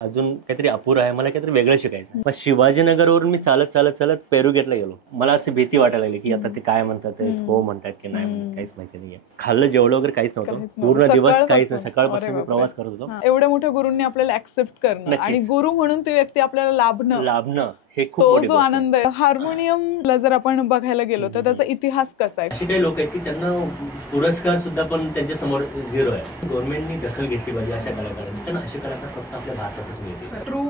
अजून काहीतरी अपुरं आहे, मला काहीतरी वेगळं शिकायचं. मग शिवाजीनगरवरून मी चालत चालत चालत पेरुगेटला गेलो. मला अशी भीती वाटायला लागली की आता ते काय म्हणतात, ते हो म्हणतात की नाही म्हणतात, काहीच माहिती नाहीये. खाल्लं जेवलं वगैरे काहीच नव्हतं, पूर्ण दिवस काहीच नाही. सकाळपासून मी प्रवास करत होतो. एवढ्या मोठ्या गुरूंनी आपल्याला ऍक्सेप्ट करणं आणि गुरु म्हणून ती व्यक्ती आपल्याला लाभणं हे खूप तो जो आनंद आहे. हार्मोनियमला जर आपण बघायला गेलो तर त्याचा इतिहास कसा आहे? अशी काही लोक आहेत की त्यांना पुरस्कार सुद्धा पण त्यांच्या समोर झिरो आहे. गव्हर्नमेंटनी दखल घेतली पाहिजे अशा कलाकारांची, कारण असे कलाकार फक्त आपल्या भारतातच मिळते. ट्रू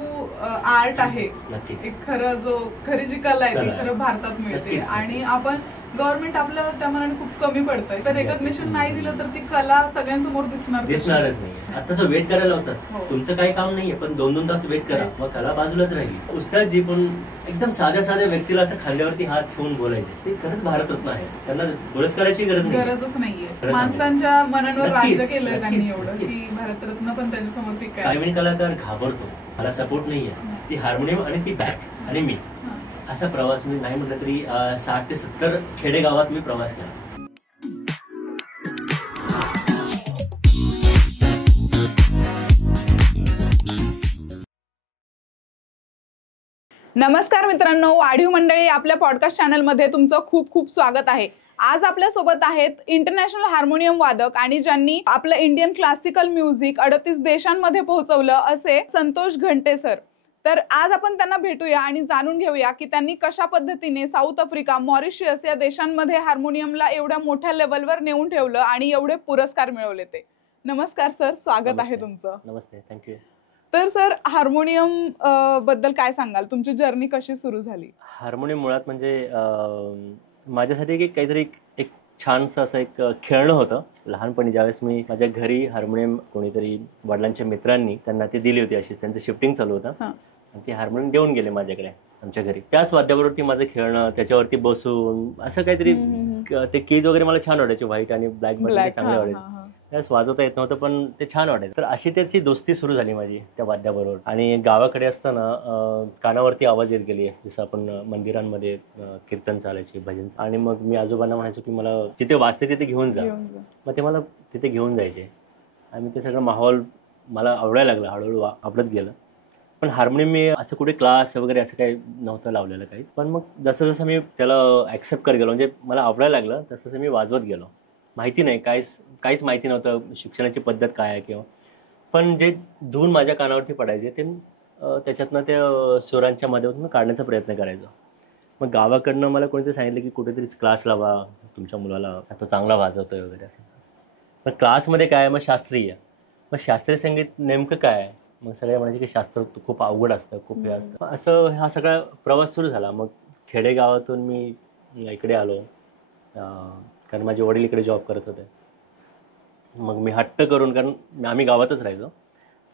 आर्ट आहे, खरं जो खरी जी कला आहे ती खरं भारतात मिळते आणि आपण गव्हर्नमेंट आपल्याला त्या मनाने खूप कमी पडतंय. तर रेकग्नेशन नाही दिलं तर ती कला सगळ्यांसमोर दिसणारच नाही. आताच वेट करायला होतात, तुमचं काही काम नाहीये पण 2-2 तास वेट करा, मग कला बाजूलाच राहिली. उस्ताद जी पण एकदम साध्या व्यक्तीला असं खांद्यावरती हात ठेवून बोलायचे, ते खरंच भारतरत्न आहे. त्यांना पुरस्काराची गरजच नाहीये. माणसांच्या मनांवर राज्य केलंय त्यांनी एवढं की भारतरत्न पण त्यांच्या समोर पिकाय. काही कलाकार घाबरतो, मला सपोर्ट नाहीये, ती हार्मोनियम आणि ती बॅक आणि मी, असा प्रवास मी नाही म्हटलं तरी 60 ते 70 खेडेगावात मी प्रवास केला. नमस्कार मित्रांनो, वाढीव मंडळी आपल्या पॉडकास्ट चॅनलमध्ये तुमचं खूप खूप स्वागत आहे. आज आपल्या सोबत आहेत इंटरनॅशनल हार्मोनियम वादक आणि ज्यांनी आपलं इंडियन क्लासिकल म्युझिक 38 देशांमध्ये पोहोचवलं असे संतोष घंटे सर. तर आज आपण त्यांना भेटूया आणि जाणून घेऊया की त्यांनी कशा पद्धतीने साऊथ आफ्रिका, मॉरिशियस या देशांमध्ये हार्मोनियमला एवद्या मोठ्या लेवलवर नेऊन ठेवलं आणि एवढे पुरस्कार मिळवले ते. नमस्कार सर, स्वागत आहे तुमचं. नमस्ते, थँक्यू. तर सर, हार्मोनियम बद्दल काय सांगाल? तुमची जर्नी कशी सुरू झाली? हार्मोनियम मुळात म्हणजे माझ्यासाठी काहीतरी एक छानसं असं एक खेळणं होतं. लहानपणी ज्यावेळेस मी माझ्या घरी हार्मोनियम कोणीतरी वडिलांच्या मित्रांनी त्यांना ती दिली होती, अशी त्यांचं शिफ्टिंग चालू होतं आणि ती हार्मोनियम देऊन गेले माझ्याकडे आमच्या घरी. त्याच वाद्याबरोबर माझं खेळणं, त्याच्यावरती बसून असं काहीतरी ते कीज वगैरे मला छान वाटायचे, व्हाईट आणि ब्लॅक मध्ये चांगले वाटायचे. त्यास वाजवता येत नव्हतं पण ते छान वाटायचं. तर अशी त्याची दोस्ती सुरू झाली माझी त्या वाद्याबरोबर. आणि गावाकडे असताना कानावरती आवाज येत गेली, जसं आपण मंदिरांमध्ये कीर्तन चालायचे, भजन. आणि मग मी आजोबांना म्हणायचो की मला जिथे वाजते तिथे घेऊन जा. मग ते मला तिथे घेऊन जायचे आणि ते सगळं माहोल मला आवडायला लागलं, हळूहळू आवडत गेलं. पण हार्मोनियम मी असं कुठे क्लास वगैरे असं काही नव्हतं लावलेलं काहीच. पण मग जसं जसं मी त्याला ॲक्सेप्ट करत गेलो, म्हणजे मला आवडायला लागलं, तसं तसं मी वाजवत गेलो. माहिती नाही, काहीच माहिती नव्हतं शिक्षणाची पद्धत काय आहे किंवा, पण जे धून माझ्या कानावरती पडायचे ते त्याच्यातनं त्या सुरांच्या माध्यमातून काढण्याचा प्रयत्न करायचो. मग गावाकडनं मला कोणीतरी सांगितलं की कुठेतरी क्लास लावा तुमच्या मुलाला, तो चांगला वाजवतोय वगैरे असं. पण क्लासमध्ये काय, मग शास्त्रीय संगीत नेमकं काय? मग सगळे म्हणायचे की शास्त्र खूप अवघड असतं, खूप हे असतं. असं हा सगळा प्रवास सुरू झाला. मग खेडेगावातून मी इकडे आलो, कारण माझे वडील इकडे जॉब करत होते. मग मी हट्ट करून, कारण आम्ही गावातच राहायचो,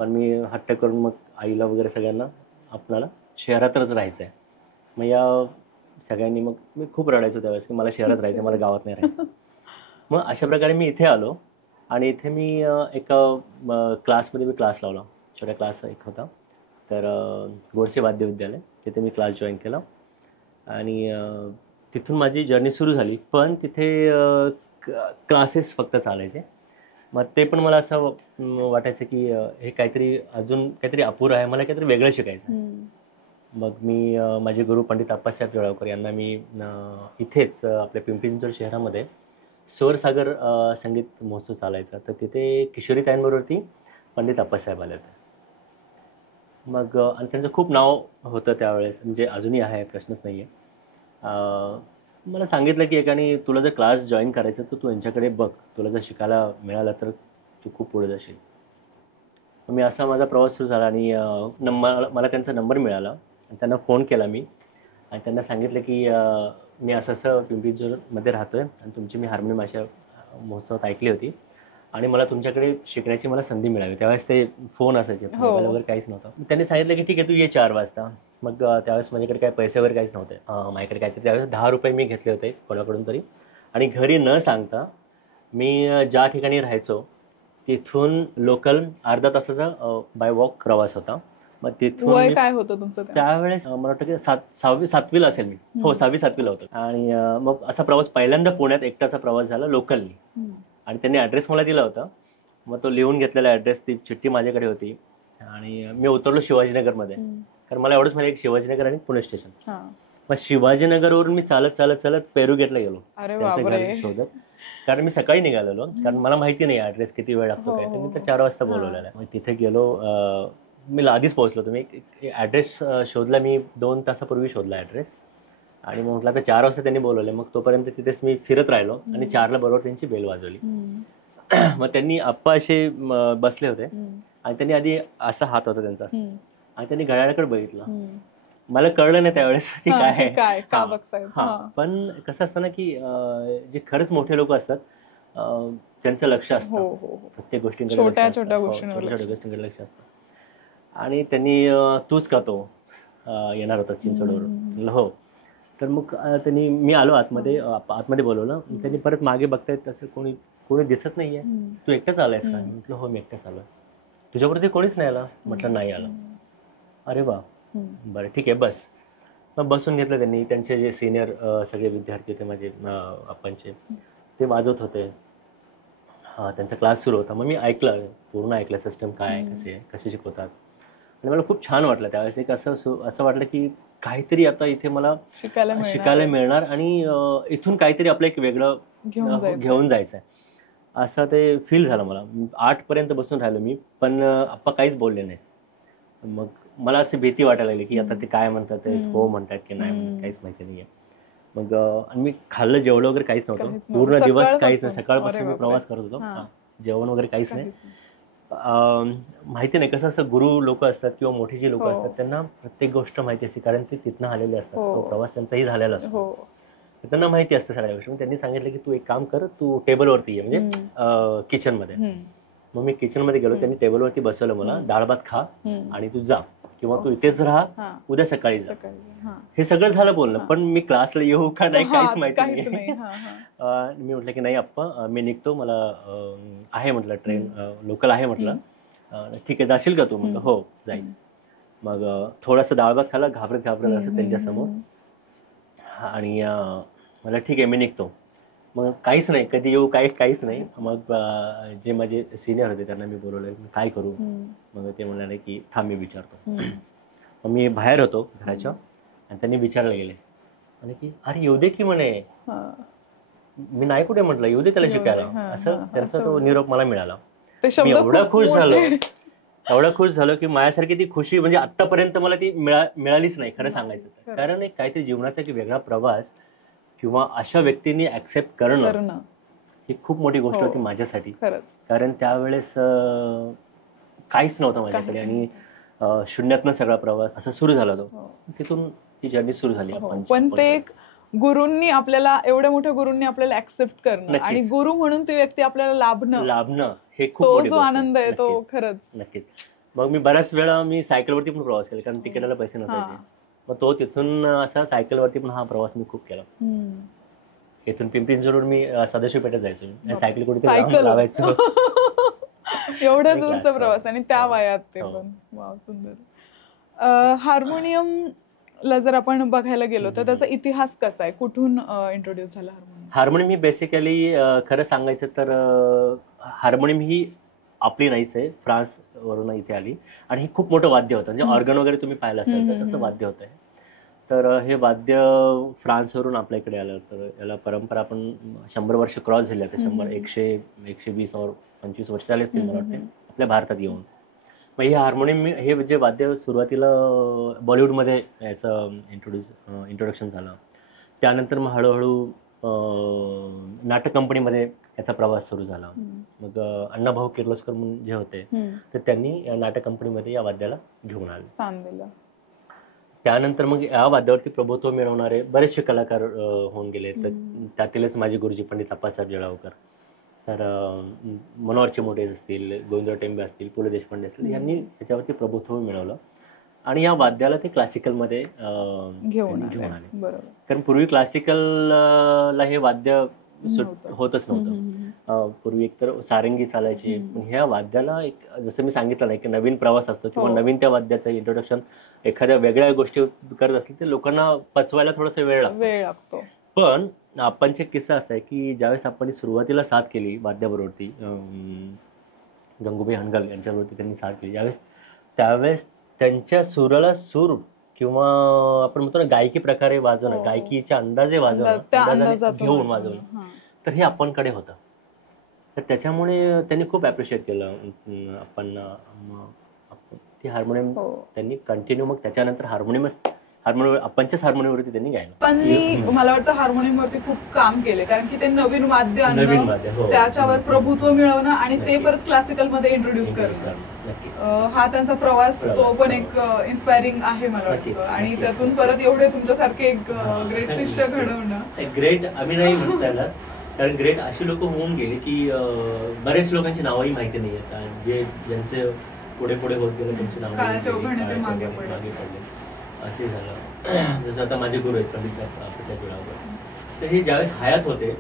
पण मी हट्ट करून मग आईला वगैरे सगळ्यांना आपल्याला शहरातच राहायचं आहे. मग या सगळ्यांनी, मग मी खूप रडायचो त्यावेळेस की मला शहरात राहायचं, मला गावात नाही राहायचं. मग अशा प्रकारे मी इथे आलो आणि इथे मी एका क्लासमध्ये मी क्लास लावला, छोटा क्लास एक होता. तर गोडसे वाद्य विद्यालय, तिथे मी क्लास जॉईन केला आणि तिथून माझी जर्नी सुरू झाली. पण तिथे क्लासेस फक्त चालायचे. मग ते पण मला असं वाटायचं की हे अजून काहीतरी अपुरं आहे, मला काहीतरी वेगळं शिकायचं. मग मी माझे गुरु पंडित आप्पासाहेब जळगावकर यांना मी इथेच आपल्या पिंपरी चिंचवड शहरामध्ये स्वरसागर संगीत महोत्सव चालायचा, तर तिथे किशोरी ताईंबरोबरती पंडित आप्पासाहेब आले होते. मग आणि त्यांचं खूप नाव होतं त्यावेळेस, म्हणजे अजूनही आहे, प्रश्नच नाही आहे. मला सांगितलं की एकाने तुला जर क्लास जॉईन करायचं तर तू यांच्याकडे बघ, तुला जर शिकायला मिळालं तर तू खूप पुढे जाशील. मी असा माझा प्रवास सुरू झाला आणि मला त्यांचा नंबर मिळाला आणि त्यांना फोन केला मी आणि त्यांना सांगितलं की मी असं पिंपरी चिंचवडमध्ये राहतो आहे आणि तुमची मी हार्मोनियम अशा महोत्सवात ऐकली होती आणि मला तुमच्याकडे शिकण्याची मला संधी मिळावी. त्यावेळेस ते फोन असायचे, मोबाईल वगैरे काहीच नव्हतं. त्यांनी सांगितलं की ठीक आहे, तू ये 4 वाजता. मग त्यावेळेस माझ्याकडे काय पैसे वगैरे काहीच नव्हते. माझ्याकडे काहीतरी त्यावेळेस 10 रुपये मी घेतले होते कोणाकडून तरी, आणि घरी न सांगता मी ज्या ठिकाणी राहायचो तिथून लोकल अर्धा तासाचा बाय वॉक प्रवास होता. मग तिथून काय होतं तुमचं त्यावेळेस? मला वाटतं की 6वी-7वीला असेल मी. हो, 6वी-7वीला होतो. आणि मग असा प्रवास पहिल्यांदा पुण्यात एकटाचा प्रवास झाला लोकलनी. आणि त्यांनी ॲड्रेस मला दिला होता. मग तो लिहून घेतलेला ॲड्रेस, ती चिठ्ठी माझ्याकडे होती आणि मी उतरलो शिवाजीनगरमध्ये, कारण मला एवढंच माहिती शिवाजीनगर आणि पुणे स्टेशन. मग शिवाजीनगरवरून मी चालत चालत चालत पेरू गेटला गेलो त्यांचं घर शोधत, कारण मी सकाळी निघालेलो, कारण मला माहिती नाही ऍड्रेस किती वेळ लागतो काय. त्यांनी तर 4 वाजता बोलवलेला. मग तिथे गेलो, मी आधीच पोहोचलो. तुम्ही ऍड्रेस शोधला, मी 2 तासापूर्वी शोधला ऍड्रेस. आणि मग म्हटलं आता 4 वाजता त्यांनी बोलवले. मग तोपर्यंत तिथेच मी फिरत राहिलो आणि 4ला बरोबर त्यांची बेल वाजवली. मग त्यांनी आप्पा असे बसले होते आणि त्यांनी आधी असा हात होता त्यांचा आणि त्यांनी घड्याळाकडे बघितलं. मला कळलं नाही त्यावेळेस की काय का बघताय. पण कसं असतं ना की जे खरंच मोठे लोक असतात त्यांचं लक्ष असतं प्रत्येक गोष्टींकडे, छोट्या छोट्या गोष्टींकडे लक्ष असतं. आणि त्यांनी तूच का तो येणार होता चिंचवडवरून. हो. तर मग त्यांनी, मी आलो आतमध्ये बोलवलं. त्यांनी परत मागे बघतायत तसं कोणी दिसत नाहीये. तू एकटाच आलायस का? म्हटलं हो मी एकटाच आलोय. तुझ्याबरोबर कोणीच नाही आला? म्हटलं नाही आलं. अरे वा, बरं ठीक आहे बस. मग बसून घेतलं त्यांनी. त्यांचे जे सिनियर सगळे विद्यार्थी होते माझे आपणचे, ते वाजवत होते. त्यांचा क्लास सुरू होता. मग मी ऐकलं, पूर्ण ऐकलं सिस्टम काय, कसे शिकवतात. आणि मला खूप छान वाटलं त्यावेळेस. एक असं वाटलं की काहीतरी आता इथे मला शिकायला मिळणार आणि इथून काहीतरी आपलं एक वेगळं घेऊन जायचं आहे असं ते फील झालं मला. 8 पर्यंत बसून राहिलो मी, पण आप्पा काहीच बोलले नाही. मग मला अशी भीती वाटायला लागली की आता ते काय म्हणतात, हो म्हणतात की नाही म्हणतात, काहीच माहिती नाहीये. मग मी खाल्लं, जेवलं वगैरे काहीच नव्हतं पूर्ण दिवस, काहीच नाही. सकाळपासून मी प्रवास करत होतो, जेवण वगैरे काहीच नाही. माहिती नाही कसं असतं, गुरु लोक असतात किंवा मोठी जी लोक असतात त्यांना प्रत्येक गोष्ट माहिती असते, कारण ते तिथनं आलेले असतात. तो प्रवास त्यांचाही झालेला असतो, त्यांना माहिती असतं सगळ्या गोष्टी. त्यांनी सांगितलं की तू एक काम कर, तू टेबलवरती ये, म्हणजे किचन मध्ये. मग मी किचन मध्ये गेलो, त्यांनी टेबलवरती बसवलं मला, डाळ भात खा आणि तू जा, किंवा तू इथेच राहा, उद्या सकाळी जा. हे सगळं झालं बोलणं, पण मी क्लासला येऊ का नाही काहीच माहिती नाही. मी म्हटलं की नाही आप्पा मी निघतो, मला आहे म्हटलं ट्रेन लोकल आहे म्हटलं. ठीक आहे जाशील का तू? म्हटलं हो जाईल. मग थोडासा डाळ भात खाला, घाबरत असं त्यांच्यासमोर. आणि मला ठीक आहे मी निघतो. मग काहीच नाही, कधी येऊ काहीच नाही. मग जे माझे सिनियर होते त्यांना मी बोलवलं काय करू. मग ते म्हणाले की थांब मी विचारतो. मग मी बाहेर होतो घराच्या आणि त्यांनी विचारायला गेले आणि की अरे येऊ दे की म्हणे. मी नाही कुठे म्हटलं, येऊ दे त्याला शिकायला, असं त्यांचा तो निरोप मला मिळाला. मी एवढा खुश झालो की माझ्यासारखी ती खुशी म्हणजे आतापर्यंत मला ती मिळालीच नाही खरं सांगायचं. कारण एक काहीतरी जीवनाचा एक वेगळा प्रवास किंवा अशा व्यक्तींनी ऍक्सेप्ट करणं ही खूप मोठी गोष्ट होती माझ्यासाठी. कारण त्यावेळेस काहीच नव्हतं माझ्याकडे आणि शून्यातनं सगळा प्रवास असा सुरू झाला. तो तिथून ती जर्नी सुरू झाली. पण ते गुरूंनी आपल्याला, एवढ्या मोठ्या गुरूंनी आपल्याला ऍक्सेप्ट करणं आणि गुरु म्हणून ती व्यक्ती आपल्याला लाभणं हे खूप जो आनंद आहे तो खरंच नक्कीच. मग मी बऱ्याच वेळा मी सायकलवरती पण प्रवास केला, कारण तिकीटाला पैसे नसायचे. मग तो तिथून असा सायकलवरती पण हा प्रवास मी खूप केला. इथून पिंपरी-चिंचवडवरून मी सदाशिव पेठेत जायचो, सायकल कुठे लावायचो. एवढ्या दूरचा प्रवास आणि त्या वयात ते पण. वाव, सुंदर. हार्मोनियमला जर आपण बघायला गेलो तर त्याचा इतिहास कसा आहे, कुठून इंट्रोड्यूस झाला हार्मोनियम? ही बेसिकली खरं सांगायचं तर हार्मोनियम ही आपली नाहीच आहे, फ्रान्स वरून इथे आली आणि हे खूप मोठं वाद्य होतं. म्हणजे ऑर्गन वगैरे तुम्ही पाहिलं असेल तर तसं वाद्य होतं. तर हे वाद्य फ्रान्सवरून आपल्या इकडे आलं. तर याला परंपरा आपण 100 वर्ष क्रॉस झाली आता. 120 और 25 वर्ष झाले असतील मला वाटते आपल्या भारतात येऊन. मग हे हार्मोनियम हे जे वाद्य सुरुवातीला बॉलिवूडमध्ये याचं इंट्रोडक्शन झालं. त्यानंतर मग हळूहळू नाटक कंपनीमध्ये याचा प्रवास सुरू झाला. मग अण्णाभाऊ किर्लोस्कर म्हणून जे होते तर त्यांनी या नाटक कंपनीमध्ये या वाद्याला घेऊन आले, स्थान दिलं. त्यानंतर मग या वाद्यावरती प्रभुत्व मिळवणारे बरेचसे कलाकार होऊन गेले. तर त्यातीलच माझे गुरुजी पंडित आप्पासाहेब जळगावकर, तर मनोहर चिमुटे असतील, गोविंदराव टेंबे असतील, पु ल देशपांडे असतील, यांनी याच्यावरती प्रभुत्व मिळवलं आणि या वाद्याला ते क्लासिकलमध्ये घेऊन आले. कारण पूर्वी क्लासिकलला हे वाद्य होतच नव्हतं. पूर्वी एकतर सारंगी चालायची, पण ह्या वाद्याला एक जसं मी सांगितलं ना, एक नवीन प्रवास असतो किंवा नवीन त्या वाद्याचं इंट्रोडक्शन एखाद्या वेगळ्या गोष्टी करत असतील तर लोकांना पचवायला थोडासा वेळ लागतो. पण आपणचा किस्सा असा आहे की ज्यावेळेस आपण सुरुवातीला साथ केली वाद्याबरोबरती, गंगूबाई हनगल यांच्याबरोबरती त्यांनी साथ केली, ज्यावेळेस त्यावेळेस त्यांच्या सुराला सूर किंवा आपण म्हणतो ना गायकी प्रकारे वाजवणं, गायकीच्या अंदाजे वाजवणं, घेऊन वाजवणं, तर हे आपणकडे होतं. तर त्याच्यामुळे त्यांनी खूप ॲप्रिशिएट केलं. आपण ती हार्मोनियम त्यांनी कंटिन्यू, मग त्याच्यानंतर हार्मोनियम आपणच्याच हार्मोनियमवरती त्यांनी गायलं. पण मला वाटतं हार्मोनियम वरती खूप काम केले, कारण की ते नवीन वाद्य आणणं, त्याच्यावर प्रभुत्व मिळवणं आणि ते परत क्लासिकल मध्ये इंट्रोड्यूस करणं, हा त्यांचा प्रवास तो पण एक इन्स्पायरिंग आहे मला वाटतं. आणि त्यातून परत एवढे तुमच्यासारखे एक ग्रेट शिष्य घडवणं, ग्रेट आम्ही नाही म्हणता येणार, कारण ग्रेट अशी लोक होऊन गेले की बरेच लोकांची नावही माहिती नाही आहेत, ज्यांचे पुढे पुढे होत गेले त्यांची नाव मागे पडले. असे झालं. जसं आता माझे गुरु आहेत पंडित साहेब, तर हे ज्यावेळेस हयात होते,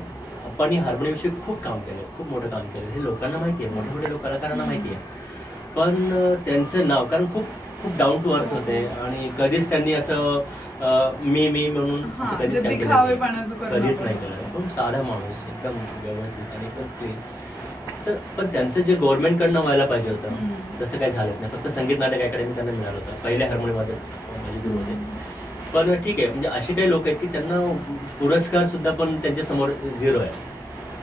आपण हार्मोनियमविषयी खूप काम केलं, खूप मोठं काम केलं. हे लोकांना माहिती आहे, मोठे मोठे कलाकारांना माहिती आहे, पण त्यांचं नाव, कारण खूप खूप डाऊन टू अर्थ होते आणि कधीच त्यांनी असं मी म्हणून कधीच नाही केलं. खूप साधा माणूस, एकदम व्यवस्थित आणि एकदम क्लीन. तर पण त्यांचं जे गव्हर्नमेंटकडनं व्हायला पाहिजे होतं तसं काही झालंच नाही. फक्त संगीत नाटक अकॅडमी त्यांना मिळालं होतं, पहिले हार्मोनियम माझे गुरु होते. पण ठीक आहे, म्हणजे असे काही लोक आहेत की त्यांना पुरस्कार सुद्धा पण त्यांच्या समोर झिरो आहे.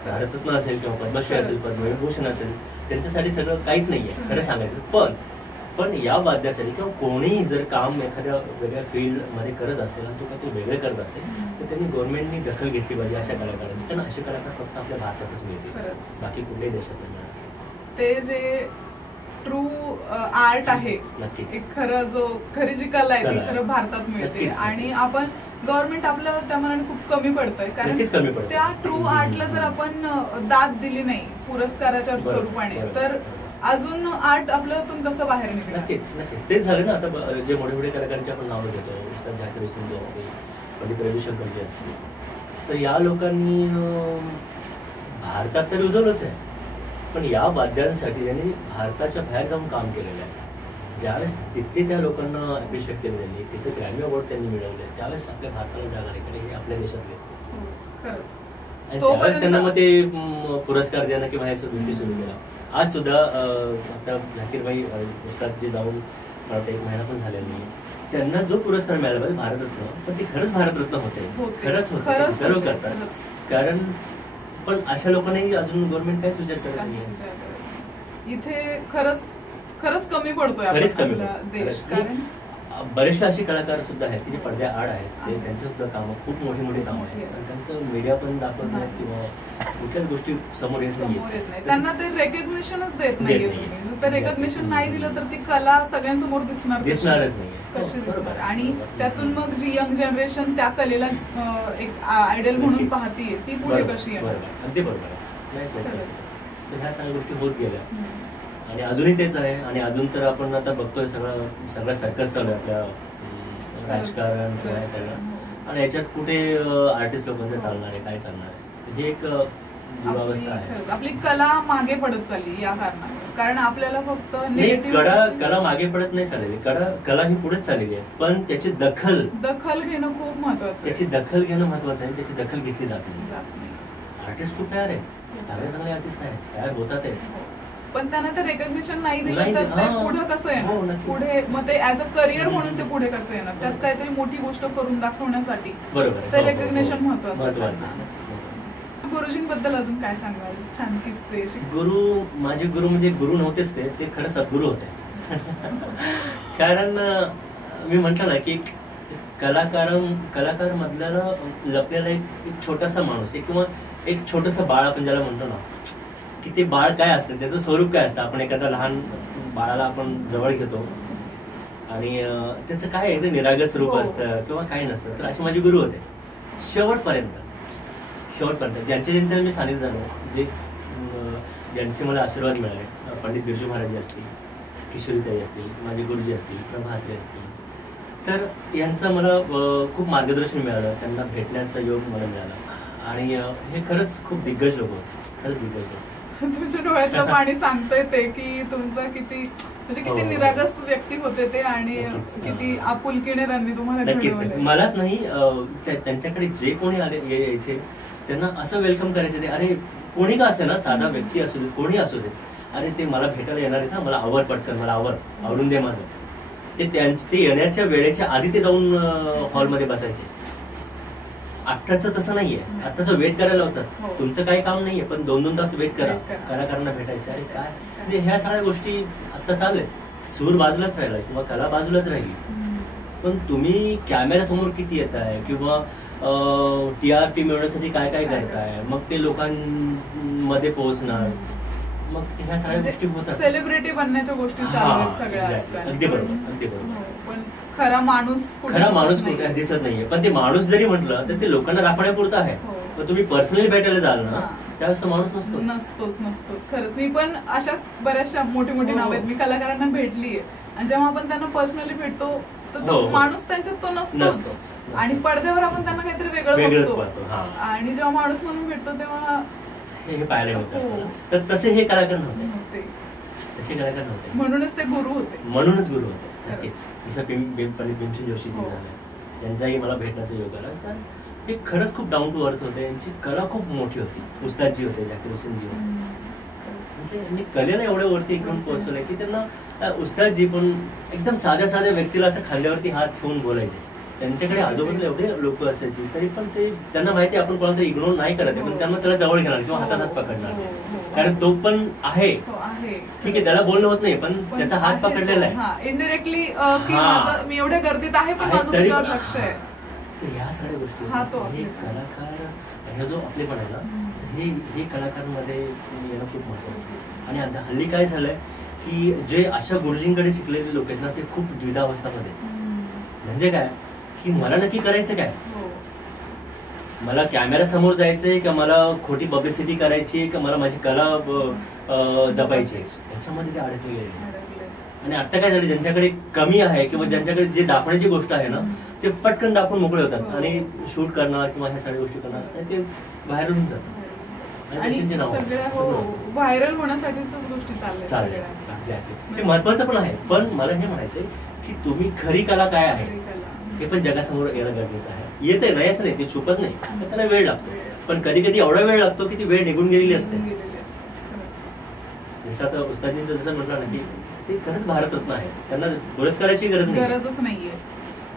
भारतरत्न असेल किंवा पद्मश्री असेल, पद्मविभूषण असेल, त्यांच्यासाठी सगळं काहीच नाहीये खरं सांगायचं. पण या वाद्यासाठी किंवा कोणीही जर काम एखाद्या वेगळ्या फील्ड मध्ये करत असेल आणि तो काही वेगळे करत असेल, तर त्यांनी गव्हर्नमेंटनी दखल घेतली पाहिजे अशा कलाकारांची. कारण असे कलाकार फक्त आपल्या भारतातच मिळते, बाकी कुठल्याही देशात नाही मिळणार. ते जे ट्रू आर्ट आहे, खरी जी कला आहे ती खरं भारतात मिळते. आणि आपण गव्हर्नमेंट आपलं त्या मनाने खूप कमी पडतंय, कारण त्या ट्रू आर्टला जर आपण दाद दिली नाही पुरस्काराच्या स्वरूपाने, तर अजून आर्ट आपल्यातून कसं बाहेर निघणार. नक्कीच तेच झालं ना. आता जे मोठे मोठे कलाकारांची आपण नावं घेतो, उस्ताद झाकीर हुसेन जे असते, पंडित रविशंकर जे असते, तर या लोकांनी भारतात तर रुजवलंच आहे, पण या वाद्यांसाठी त्यांनी भारताच्या बाहेर जाऊन काम केलेलं आहे. ज्यावेळेस तिथे त्या लोकांना अप्रिशिएट केलं त्यांनी, तिथे ग्रॅमी अवॉर्ड त्यांनी मिळवले, त्यावेळेस आपल्या भारताला जागा नाही, हे आपल्या देशातले. आणि त्यावेळेस त्यांना मग ते पुरस्कार देणं किंवा हे गोष्टी सुरू केला. आज सुद्धा आता झाकीरभाई उस्ताद जे जाऊन मला वाटतं 1 महिना पण झालेला नाही, त्यांना जो पुरस्कार मिळाला पाहिजे भारतरत्न, पण ते खरंच भारतरत्न होते, खरंच होते, सर्व करतात. कारण पण अशा लोकांनाही अजून गव्हर्नमेंट काहीच विचार करत नाही. इथे खरंच कमी पडतोय आपला देश. कारण बरेचसे असे कलाकार सुद्धा आहेत की जे पडद्या आड आहेत, त्यांचं सुद्धा कामं खूप मोठी मोठी कामं आहेत, आणि त्यांचं मीडिया पण दाखवत नाही किंवा कुठल्याच गोष्टी समोर येत नाही. त्यांना ते रेकग्निशनच देत नाहीये. तर रेकग्निशन नाही दिलं तर ती कला सगळ्यांसमोर दिसणारच नाही कशी दिसणार. आणि त्यातून मग जी यंग जनरेशन त्या कलेला एक आयडल म्हणून पाहतीये, ती पुढे कशी आहे. अगदी बरोबर आहे. ह्या सगळ्या गोष्टी होत गेल्या आणि अजूनही तेच आहे. आणि अजून तर आपण आता बघतोय सगळं सर्कस चालू आहे, आपल्या राजकारण किंवा सगळं, आणि याच्यात कुठे आर्टिस्ट लोकांचं चालणार आहे, काय चालणार आहे, ही एक दुरावस्था आहे. आपली कला मागे पडत चालली या कारणाने. कारण आपल्याला फक्त कला मागे पडत नाही चाललेली, कला ही पुढेच चाललेली आहे, पण त्याची दखल घेणं खूप महत्वाचं. त्याची दखल घेणं महत्वाचं आहे, त्याची दखल घेतली जात नाही. आर्टिस्ट खूप तयार आहेत, चांगले आर्टिस्ट आहेत, तयार होतात आहे, पण त्यांना ते रेकग्निशन नाही दिलं तर ते पुढे कसं येणार. पुढे मग ते ऍज अ करिअर म्हणून ते पुढे कसं येणार. त्यात काहीतरी मोठी गोष्ट करून दाखवण्यासाठी ते रेकग्निशन महत्वाचं. गुरुजींबद्दल अजून काय सांगाल. छान किस्से. माझे गुरु म्हणजे गुरु नव्हतेच, ते खरं सद्गुरू होते. कारण मी म्हटलं ना की कलाकार मधल्याला लपलेला एक छोटासा माणूस किंवा एक छोटस बाळ, आपण ज्याला म्हणतो ना, की ते बाळ काय असतं, त्याचं स्वरूप काय असतं. आपण एखाद्या लहान बाळाला आपण जवळ घेतो आणि त्याचं काय आहे, निरागस रूप असतं किंवा काही नसतं. तर असे माझे गुरु होते शेवटपर्यंत. ज्यांच्या मी सानिध्य झालो, ज्यांचे मला आशीर्वाद मिळाले, पंडित बिरजू महाराज असतील, किशोरीताई असतील, माझे गुरुजी असतील, प्रभाते असतील, तर यांचं मला खूप मार्गदर्शन मिळालं, त्यांना भेटण्याचा योग मला मिळाला. आणि हे खरंच खूप दिग्गज लोक होते, खरंच दिग्गज लोक. तुमच्या डोळ्यातलं पाणी सांगतंय ते की तुमचा किती निरागस व्यक्ती होते ते, आणि किती आपुलकीने त्यांनी तुम्हाला घडवलं. मलाच नाही, त्यांच्याकडे जे कोणी यायचे त्यांना असं वेलकम करायचे ते. अरे कोणी का असे ना, साधा व्यक्ती असू दे, कोणी असू दे, अरे ते मला भेटायला येणार आहे ना, मला आवर पटकन, मला आवडून दे माझं. ते येण्याच्या वेळेच्या आधी ते जाऊन हॉलमध्ये बसायचे. आत्ताचं तसं नाहीये. आत्ताचं वेट करायला होतं. तुमचं काही काम नाहीये पण 2-2 तास वेट करा, कलाकारांना भेटायचं. अरे काय म्हणजे ह्या सगळ्या गोष्टी आता चालू आहेत. सूर बाजूलाच राहिला किंवा कला बाजूलाच राहिली, पण तुम्ही कॅमेऱ्यासमोर किती येत आहे किंवा TRP मिळवण्यासाठी काय काय करताय, मग ते लोकांमध्ये पोहोचणार, मग ह्या सगळ्या गोष्टी होतात. सेलिब्रिटी बनण्याच्या गोष्टी चालू आहेत सगळ्या आजकाल. अगदी बरोबर. पण खरा माणूस कुठे दिसत नाहीये. पण ते माणूस जरी म्हटलं तर ते लोकांना दाखवण्यापुरतं आहे. पण तुम्ही पर्सनली भेटायला जाल ना, त्यावेळेस तो माणूस नसतोच. खरंच मी पण अशा बऱ्याचशा मोठी नाव आहेत, मी कलाकारांना भेटलीये, आणि जेव्हा आपण त्यांना पर्सनली भेटतो तर तो माणूस त्यांच्यात तो नसतोच. आणि पडद्यावर आपण त्यांना काहीतरी वेगळं बघतो, आणि जेव्हा माणूस म्हणून भेटतो तेव्हा हे पाहायला मिळतं. तर तसे हे कलाकार नव्हते, तसे कलाकार नव्हते. म्हणूनच ते गुरु होते. नक्कीच. जसं भीमसेन जोशी झालं, त्यांचाही मला भेटण्याचा योग आला. तर हे खरंच खूप डाऊन टू अर्थ होते. यांची कला खूप मोठी होती. उस्तादजी होते, झाकीर हुसेनजी होते. म्हणजे यांनी कलेला एवढ्या वरती घेऊन पोहोचवलंय की त्यांना उस्तादजी पण एकदम साध्या व्यक्तीला असं खांद्यावरती हात ठेवून बोलायचे. त्यांच्याकडे आजूबाजूला एवढे लोक असायची तरी पण ते त्यांना माहिती आपण कोणाला इग्नोर नाही करत आहे, पण त्यांना त्याला जवळ घेणार किंवा हातात हात पकडणार, कारण तो पण आहे. ठीक आहे, त्याला बोलणं होत नाही पण त्याचा हात पकडलेला आहे इनडिरेक्टली, मी एवढ्या गर्दीत आहे पण माझं तुझ्यावर लक्ष आहे. ह्या सगळ्या गोष्टी हे कलाकार, हे जो आपलेपण आहे ना, हे कलाकारांमध्ये येणं खूप महत्वाचं आहे. आणि आता हल्ली काय झालंय की जे अशा गुरुजींकडे शिकलेले लोक आहेत ना, ते खूप द्विधावस्थामध्ये. म्हणजे काय की मला नक्की करायचं काय, मला कॅमेरा समोर जायचंय का मला खोटी पब्लिसिटी करायची का मला माझी कला जपायची, याच्यामध्ये ते अडकलेले. आणि आता काय झालं, ज्यांच्याकडे कमी आहे किंवा ज्यांच्याकडे जे दाखवण्याची गोष्ट आहे ना, ते पटकन दाखवून मोकळे होतात आणि शूट करणार किंवा ह्या सगळ्या गोष्टी करणार आणि ते व्हायरल होऊन जातात. व्हायरल होण्यासाठीच गोष्टी चालल्या. हे महत्वाचं पण आहे, पण मला हे म्हणायचंय की तुम्ही खरी कला काय आहे हे पण जगासमोर येणं गरजेचं आहे. येते नाही असं नाही, ते चुकत नाही, त्याला वेळ लागतो. पण कधी कधी एवढा वेळ लागतो की ती वेळ निघून गेलेली असते. जसं आता उस्तादजींचं जसं म्हटलं ना की ते खरंच भारतरत्न आहे, त्यांना पुरस्काराची गरजच नाहीये.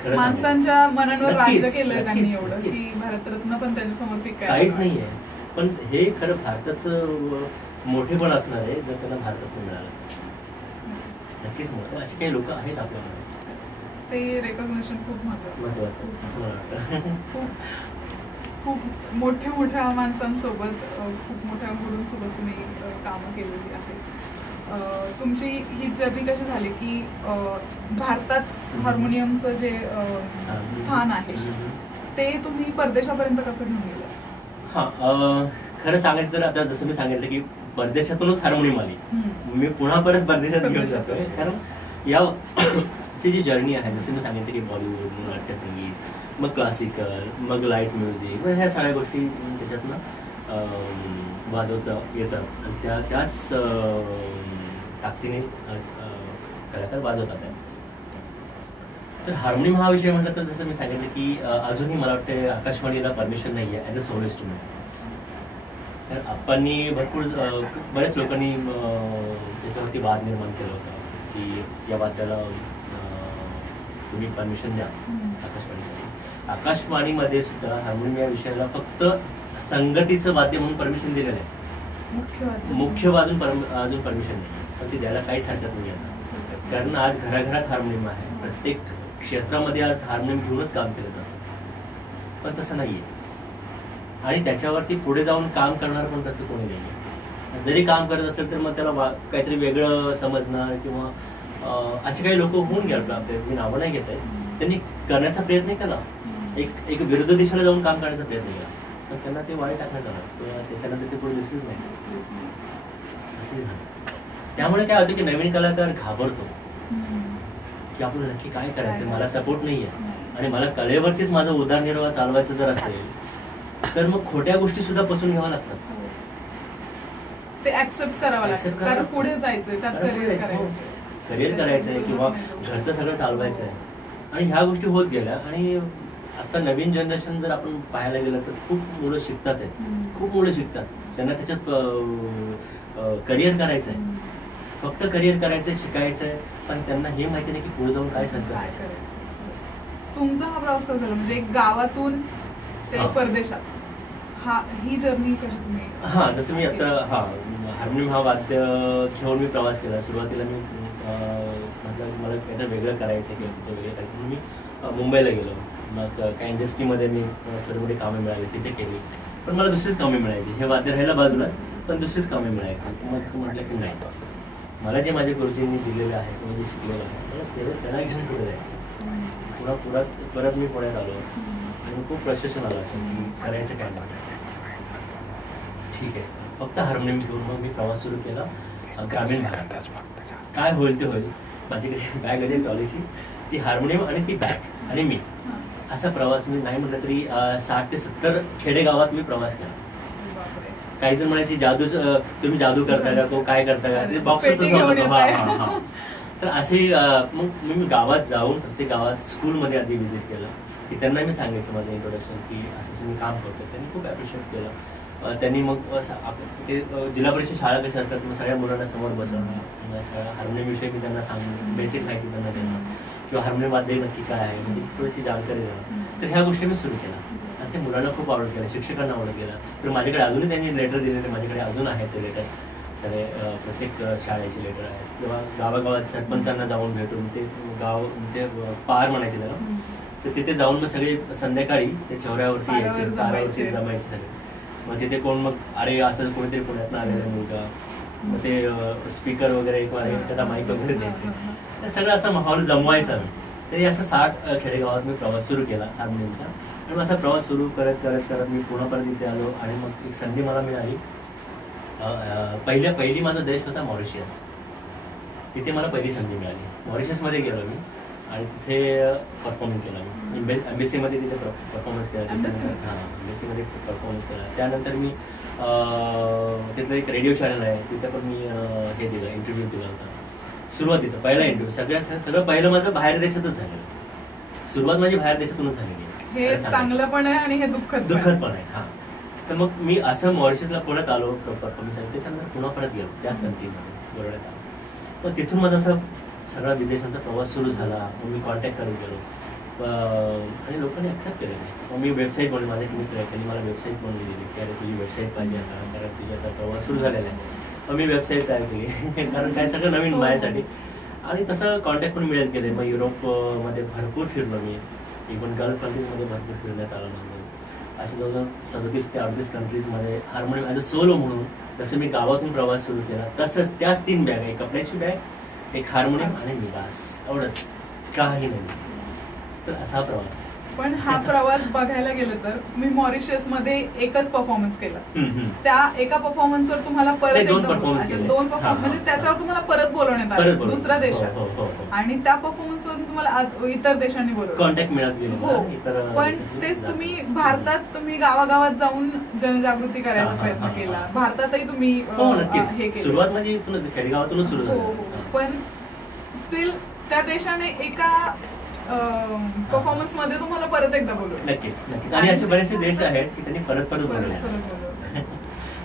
माणसांच्या मनांवर राज्य केलंय त्यांनी एवढं की भारतरत्न पण त्यांच्यासमोर काहीच नाहीये. पण हे खरं भारताचं मोठेपण असणार आहे जर त्यांना भारतरत्न मिळालं. नक्कीच मोठं असे काही लोक आहेत आपल्याकडे, ते रेकॉग्निशन खूप महत्वाचं असं मला वाटतं. खूप मोठ्या माणसांसोबत, खूप मोठ्या गुरूंसोबत तुम्ही कामं केलेली आहेत. तुमची ही जर्नी कशी झाली की भारतात हार्मोनियमचं जे स्थान आहे ते तुम्ही परदेशापर्यंत कसं घेऊन गेलं? खरं सांगायचं तर आता जसं मी सांगितलं की परदेशातूनच हार्मोनियम आली, मी पुन्हा परत परदेशात घेऊन जातोय. कारण या जी जर्नी आहे, जसं मी सांगितलं की बॉलिवूड, मग नाट्यसंगीत, मग क्लासिकल, मग लाईट म्युझिक, ह्या सगळ्या गोष्टी त्याच्यातनं वाजवता येतात आणि त्याच ताकदीने कलाकार वाजवतात. तर हार्मोनियम हा विषय म्हटलं तर जसं मी सांगितलं की अजूनही मला वाटतं आकाशवाणीला परमिशन नाही आहे ॲज अ सोलो इन्स्ट्रुमेंट. तर आपण भरपूर बऱ्याच लोकांनी त्याच्यावरती वाद निर्माण केला होता की या वाद्याला तुम्ही परमिशन द्या आकाशवाणीसाठी. आकाशवाणीमध्ये सुद्धा हार्मोनियम या विषयाला फक्त संगतीचं वाद्य म्हणून परमिशन दिलेलं आहे, मुख्य वादून अजून परमिशन नाही. पण ते द्यायला काहीच हरकत नाही आता, कारण आज घराघरात हार्मोनियम आहे, प्रत्येक क्षेत्रामध्ये आज हार्मोनियम घेऊनच काम केलं जातं. पण तसं नाहीये आणि त्याच्यावरती पुढे जाऊन काम करणार पण तसं कोणी नाहीये. जरी काम करत असेल तर मग त्याला काहीतरी वेगळं समजणार किंवा असे काही लोक होऊन गेले आपले, मी नावं नाही घेत आहे, त्यांनी करण्याचा प्रयत्न केला, एक विरुद्ध दिशेला जाऊन काम करण्याचा प्रयत्न केला, पण त्यांना ते वाळे टाकण्यात आलं किंवा त्याच्यानंतर ते पुढे दिसलीच नाही, असे झालं. त्यामुळे काय होतं की नवीन कलाकार घाबरतो की आपलं नक्की काय करायचं, मला सपोर्ट नाहीये आणि मला कलेवरतीच माझा उदरनिर्वाह चालवायचं जर असेल तर मग खोट्या गोष्टी सुद्धा पसून घ्याव्या लागतात, ते ऍक्सेप्ट करावं लागतं, कारण पुढे जायचंय, त्यात करिअर करायचंय किंवा घरचं सगळं चालवायचंय. आणि ह्या गोष्टी होत गेल्या. आणि आता नवीन जनरेशन जर आपण पाहायला गेलं तर खूप मुलं शिकतात, त्यांना त्याच्यात करिअर करायचं आहे, फक्त करिअर करायचंय, शिकायचंय, पण त्यांना हे माहिती नाही की पुढे जाऊन काय संकट काय आहे. करायचं. तुमचा हा प्रवास कसा झाला, म्हणजे एक गावातून ते हा. परदेशात, ही जर्नी कशी तुम्ही? हा, जसं मी आता हार्मोनियम हा वाद्य घेऊन मी प्रवास केला. सुरुवातीला मी म्हटलं मला काहीतरी वेगळं करायचं किंवा तिथे वेगळं करायचं म्हणून मी मुंबईला गेलो. मग काही इंडस्ट्रीमध्ये मी छोटे मोठे कामे मिळाली, तिथे केली, पण मला दुसरीच कामे मिळायची. हे वाद्य राहायला बाजूलाच, पण दुसरीच कामे मिळायची. मग म्हटलं की नाही, मला जे माझ्या गुरुजींनी दिलेलं आहे किंवा जे शिकलेलं आहे मला त्याला घेऊन पुढे जायचं. परत मी पुण्यात आलो आणि खूप फ्रस्ट्रेशन आलं असं की करायचं काय नाही. ठीक आहे, फक्त हार्मोनियम घेऊन मग मी प्रवास सुरू केला ग्रामीण भागात. काय होईल ते होईल. माझ्याकडे बॅग होती ट्रॉलीची, ती हार्मोनियम आणि ती बॅग आणि मी, असा प्रवास मी नाही म्हटलं तरी 60 ते 70 खेडेगावात मी प्रवास केला. काही जण म्हणायची तुम्ही जादू करता का, तो काय करता का, ते बॉक्सच होतं. तर असे मग मी गावात जाऊन प्रत्येक गावात स्कूलमध्ये आधी व्हिजिट केलं की त्यांना मी सांगितलं माझं इंट्रोडक्शन की असं मी काम करतो. त्यांनी खूप ॲप्रिशिएट केलं. त्यांनी मग ते जिल्हा परिषद शाळा कशा असतात, मग सगळ्या मुलांना समोर बसवणं, सगळ्या हार्मोनियमविषयी मी त्यांना सांगणं, बेसिक माहिती त्यांना देणं किंवा हार्मोनियम वाद्य नक्की काय आहे म्हणजे थोडीशी जाणकारी देणं. तर ह्या गोष्टी मी सुरू केल्या आणि ते मुलांना खूप आवडत गेलं, शिक्षकांना आवडत गेलं. तर माझ्याकडे अजूनही त्यांनी लेटर दिलेले, माझ्याकडे अजून आहेत ते लेटर्स सगळे, प्रत्येक शाळेचे लेटर आहेत. किंवा गावागावात सरपंचांना जाऊन भेटून ते गाव ते पार म्हणायचे त्याला, तर तिथे जाऊन मग सगळे संध्याकाळी ते चौऱ्यावरती यायचे, पारावरती जमायचे सगळे. मग तिथे कोण मग अरे असं कोणीतरी पुण्यातनं आलेला मुलगा, मग ते स्पीकर वगैरे त्याला माईक वगैरे द्यायचे. ते सगळं असा माहोल जमवायचा. तरी असं 60 खेडेगावात मी प्रवास सुरू केला हार्मोनियमचा. आणि मग असा प्रवास सुरू करत करत करत मी पुण्यापर्यंत इथे आलो आणि मग एक संधी मला मिळाली. पहिली माझा देश होता मॉरिशियस. तिथे मला पहिली संधी मिळाली. मॉरिशियसमध्ये गेलो मी आणि तिथे परफॉर्म केला मी. एम्बेसीमध्ये तिथे परफॉर्मन्स केला. एम्बेसीमध्ये परफॉर्मन्स केला. त्यानंतर मी तिथलं एक रेडिओ चॅनल आहे, तिथे पण मी हे दिलं, इंटरव्ह्यू दिला होता. सुरुवातीचा पहिला इंटरव्ह्यू सगळं पहिलं माझं बाहेर देशातच झालेलं. सुरुवात माझी बाहेर देशातूनच झालेली आहे. हे चांगलं पण आहे आणि हे दुःखद पण आहे. हा, तर मग मी असं मॉरिशसला पुण्यात आलो परफॉर्मन्ससाठी. त्याच्यानंतर पुन्हा परत गेलो त्याच कंट्रीमध्ये बरोड्यात आलो. मग तिथून माझा असा सगळा विदेशांचा प्रवास सुरू झाला. मग मी कॉन्टॅक्ट करत गेलो आणि लोकांनी ॲक्सेप्ट केलं. मग मी वेबसाईट बनवली. माझे एक मित्र आहे, त्यांनी मला वेबसाईट बनवून दिली की अरे तुझी वेबसाईट पाहिजे आता, कारण तुझा आता प्रवास सुरू झालेला आहे. मग मी वेबसाईट तयार केली कारण काय सगळं नवीन माझ्यासाठी. आणि तसं कॉन्टॅक्ट पण मिळत गेले. मग युरोपमध्ये भरपूर फिरलो मी, इव्हन गल्फ कंट्रीजमध्ये भरपूर फिरण्यात आलं माझं. असे जवळजवळ 37 ते 38 कंट्रीजमध्ये हार्मोनियम ॲज अ सोलो म्हणून जसं मी गावातून प्रवास सुरू केला तसंच त्याच 3 बॅग, एक कपड्याची बॅग, एक हार्मोनियम आणि मी, बस एवढंच, काही नाही. तर असा प्रवास. पण हा प्रवास बघायला गेलं तर तुम्ही मॉरिशस मध्ये एकच परफॉर्मन्स केला. त्या एका परफॉर्मन्सवर तुम्हाला परत 2 परफॉर्मन्स म्हणजे त्याच्यावर तुम्हाला परत बोलवण्यात आलं दुसऱ्या देशात. आणि त्या परफॉर्मन्स वरून तुम्हाला इतर देशांनी बोलवलं, कॉन्टॅक्ट मिळत गेले. पण तेच तुम्ही भारतात तुम्ही गावागावात जाऊन जनजागृती करायचा प्रयत्न केला. भारतातही तुम्ही हे केलं. सुरुवात म्हणजे खेडेगावातूनच सुरू झाली. पण स्टील त्या देशाने एका परफॉर्मन्स मध्ये तुम्हाला परत एकदा बोलवलं. नक्कीच. आणि असे बरेचसे देश आहेत की त्यांनी परत बोलवले.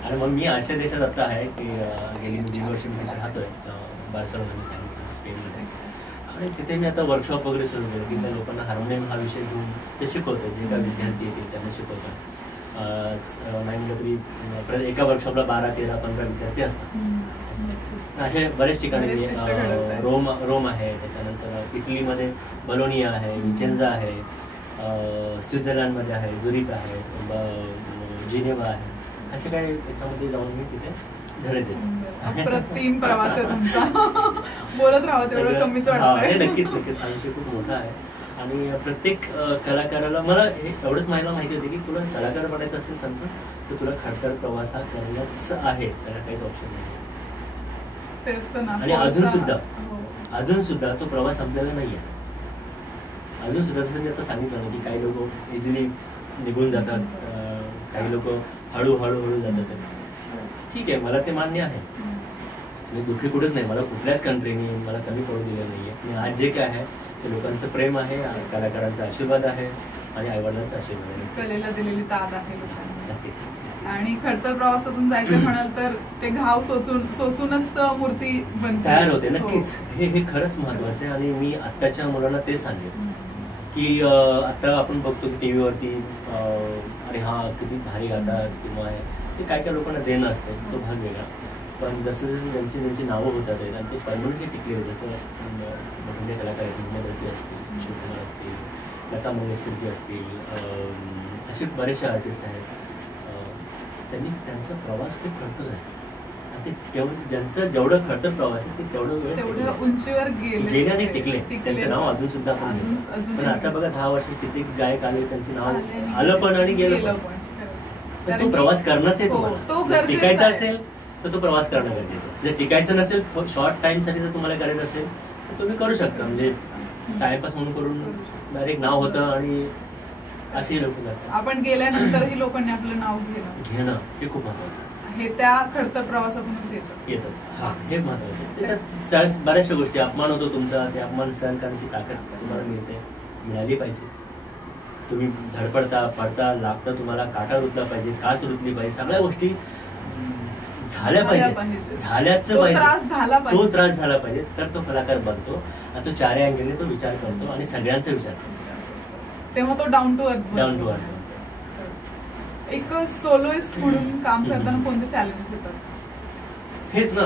आणि मग मी अशा देशात आता आहे की गेली 2 वर्ष मी राहतोय बार्सेलोना, स्पेनमध्ये. आणि तिथे मी आता वर्कशॉप वगैरे सुरू केले की त्या लोकांना हार्मोनियम हा विषय घेऊन ते शिकवतो. जे काही विद्यार्थी येतील त्यांना शिकवतो. नाही म्हटलं तरी एका वर्कशॉपला 12, 13, 15 विद्यार्थी असतात. असे बरेच ठिकाणी. रोम आहे, त्याच्यानंतर इटलीमध्ये बलोनिया आहे, विचेन्झा आहे, स्वित्झर्लंडमध्ये आहे, झुरिक आहे, जिनेवा आहे. असे काही त्याच्यामध्ये जाऊन मी तिथे धडे देतो. अप्रतिम प्रवास आहे तुमचा. बोलत राहा, तेवढं कमीच वाटतं. नक्कीच. आयुष्य खूप मोठं आहे. आणि प्रत्येक कलाकाराला मला हे एवढंच माहिती होती की तुला कलाकार बनायचं असेल संतोष तर तुला खडतर प्रवास हा करण्याच आहे, त्याला काहीच ऑप्शन नाही. आणि अजून सुद्धा तो प्रवास संपलेला नाहीये. अजून सुद्धा जसं मी आता सांगितलं ना की काही लोक इझिली निघून जातात, काही लोक हळूहळू जातात. ठीक आहे, मला ते मान्य आहे. मी दुःखी कुठेच नाही. मला कुठल्याच कंट्रीने मला कमी पडू दिलेलं नाहीये. आणि आज जे काय आहे ते लोकांचं प्रेम आहे, कलाकारांचा आशीर्वाद आहे. आणि आईवडिलांचा आशीर्वाद आहे. कलेला दिलेली ताद आहे लोकांनी. नक्कीच. आणि खडतर प्रवासातून जायचं म्हणाल तर ते घाव सोसूनच तर मूर्ती बनते, तयार होते. नक्कीच हे खरंच महत्वाचं आहे. आणि मी आत्ताच्या मुलांना तेच सांगेन की आता आपण बघतो की टीव्हीवरती अरे हा किती भारी गातात किंवा ते काय काय लोकांना देणं असतं, तो भाग वेगळा. पण जसं जसं त्यांची नावं होतात आहेत आणि ते परमनंटली टिकले, जसं मोठे कलाकार आहेत, हिमाद्री असतील, शिवकुमार असतील, लता मंगेशकरजी असतील, असे बरेचसे आर्टिस्ट आहेत. त्यांनी त्यांचा प्रवास खूप खडतर आहे. ज्यांचं जेवढं खडतर प्रवास आहे ते तेवढं उंचीवर गेले आणि टिकले. त्यांचं नाव अजून सुद्धा आपण पण आता बघा 10 वर्ष किती गायक आले, त्यांचं नाव आलं पण आणि गेलं पण. तो प्रवास करणंच आहे तुम्हाला. टिकायचा असेल तर तो प्रवास करणं गरजेचं. जर टिकायचं नसेल, शॉर्ट टाइम साठी जर तुम्हाला करायचं असेल तर तुम्ही करू शकता. म्हणजे टाइमपास म्हणून करून डायरेक्ट नाव होतं आणि असे लोक करतात. आपण गेल्यानंतरही लोकांनी आपलं नाव घेणं हे खूप महत्वाचं. हे त्या खडतर प्रवासातूनच येतच. हा, हे महत्वाचं. त्याच्यात बऱ्याचशा गोष्टी, अपमान होतो तुमचा, ते अपमान सहन करण्याची ताकद तुम्हाला मिळाली पाहिजे. तुम्ही धडपडता, पडता, लागता, तुम्हाला काटा रुतला पाहिजे, काच रुतली पाहिजे, सगळ्या गोष्टी झाल्या पाहिजे, झाल्याच पाहिजे, तो त्रास झाला पाहिजे, तर तो कलाकार बनतो. आणि तो चारही अँगलने तो विचार करतो आणि सगळ्यांचा विचार करतो. तेव्हा तो डाऊन टू अर्थ. एक सोलोइस्ट म्हणून काम करताना कोणते चॅलेंजेस येतात? हेच ना.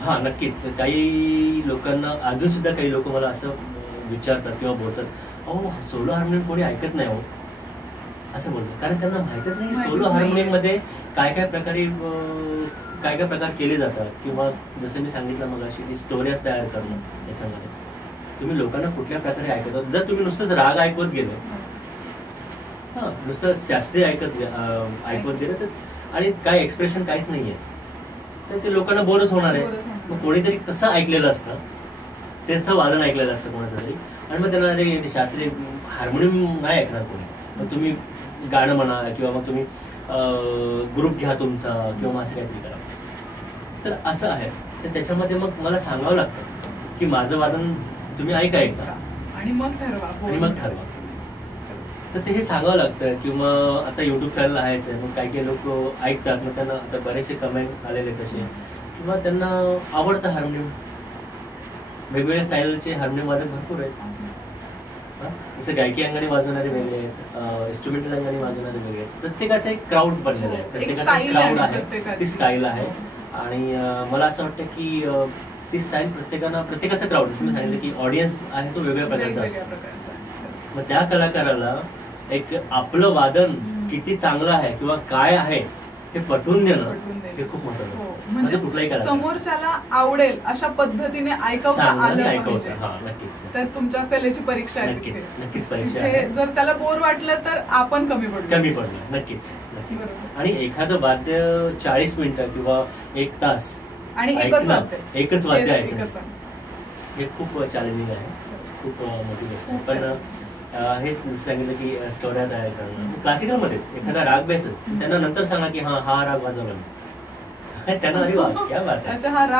हा, नक्कीच. काही लोकांना अजून सुद्धा काही लोक मला असं विचारतात किंवा बोलतात, अहो सोलो हार्मोनियम कोणी ऐकत नाही हो, असं बोलतात. कारण त्यांना माहितच नाही सोलो हार्मोनियम मध्ये काय काय प्रकार केले जातात. किंवा जसं मी सांगितलं मग अशी स्टोरीज तयार करणं, याच्यामध्ये तुम्ही लोकांना कुठल्या प्रकारे ऐकतात. जर तुम्ही नुसतंच राग ऐकवत गेले, नुसतं शास्त्रीय ऐकत गेलं तर, आणि काय एक्सप्रेशन काहीच नाहीये, तर ते लोकांना बोरच होणार आहे. मग कोणीतरी तसं ऐकलेलं असतं, तसं वादन ऐकलेलं असतं कोणाचं तरी, आणि मग त्यांना शास्त्रीय हार्मोनियम नाही ऐकणार कोणी. मग तुम्ही गाणं म्हणा किंवा मग तुम्ही ग्रुप घ्या तुमचा किंवा मग असं काहीतरी करा. तर असं आहे. तर त्याच्यामध्ये मग मला सांगावं लागतं की माझं वादन तुम्ही ऐका एकदा आणि मग ठरवा. तर ते हे सांगावं लागतं. किंवा आता युट्यूब चॅनल आहेच आहे, मग काही काही लोक ऐकतात, मग त्यांना आता बरेचसे कमेंट आलेले तसे, किंवा त्यांना आवडतं हार्मोनियम. वेगवेगळ्या स्टाईलचे हार्मोनियम वादक भरपूर आहेत. जसं गायकी अंगाने वाजवणारे वेगळे आहेत, इन्स्ट्रुमेंटल अंगाने वाजवणारे वेगळे आहेत. प्रत्येकाचा एक क्राऊड बनलेला आहे, प्रत्येकाचा क्राऊड आहे, ती स्टाईल आहे. आणि मला असं वाटतं की ती स्टाईल प्रत्येकाचा क्राऊड, जसं मी सांगितलं की ऑडियन्स आहे तो वेगळ्या प्रकारचा असतो. मग त्या कलाकाराला एक आपलं वादन किती चांगलं आहे किंवा काय आहे हे पटवून देणं हे खूप महत्त्वाचं असतं. म्हणजे कुठलाही कलाकार समोरच्याला आवडेल अशा पद्धतीने ऐकवता आलं पाहिजे. नक्कीच. तर तुमच्या कलेची परीक्षा आहे. नक्कीच परीक्षा आहे. जर त्याला बोर वाटलं तर आपण कमी पडलो. नक्कीच. आणि एखादं वाद्य 40 मिनिटं किंवा 1 तास आणि एकच वाद्य आहे, हे खूप चॅलेंजिंग आहे, खूप मोठी गोष्ट आहे. पण हेच सांगितलं की स्टोऱ्या तयार करणं क्लासिकल मध्येच एखादा राग बेसच त्यांना नंतर सांगा की हा राग वाजवला मी, त्यांना अरे वा क्या बात आहे,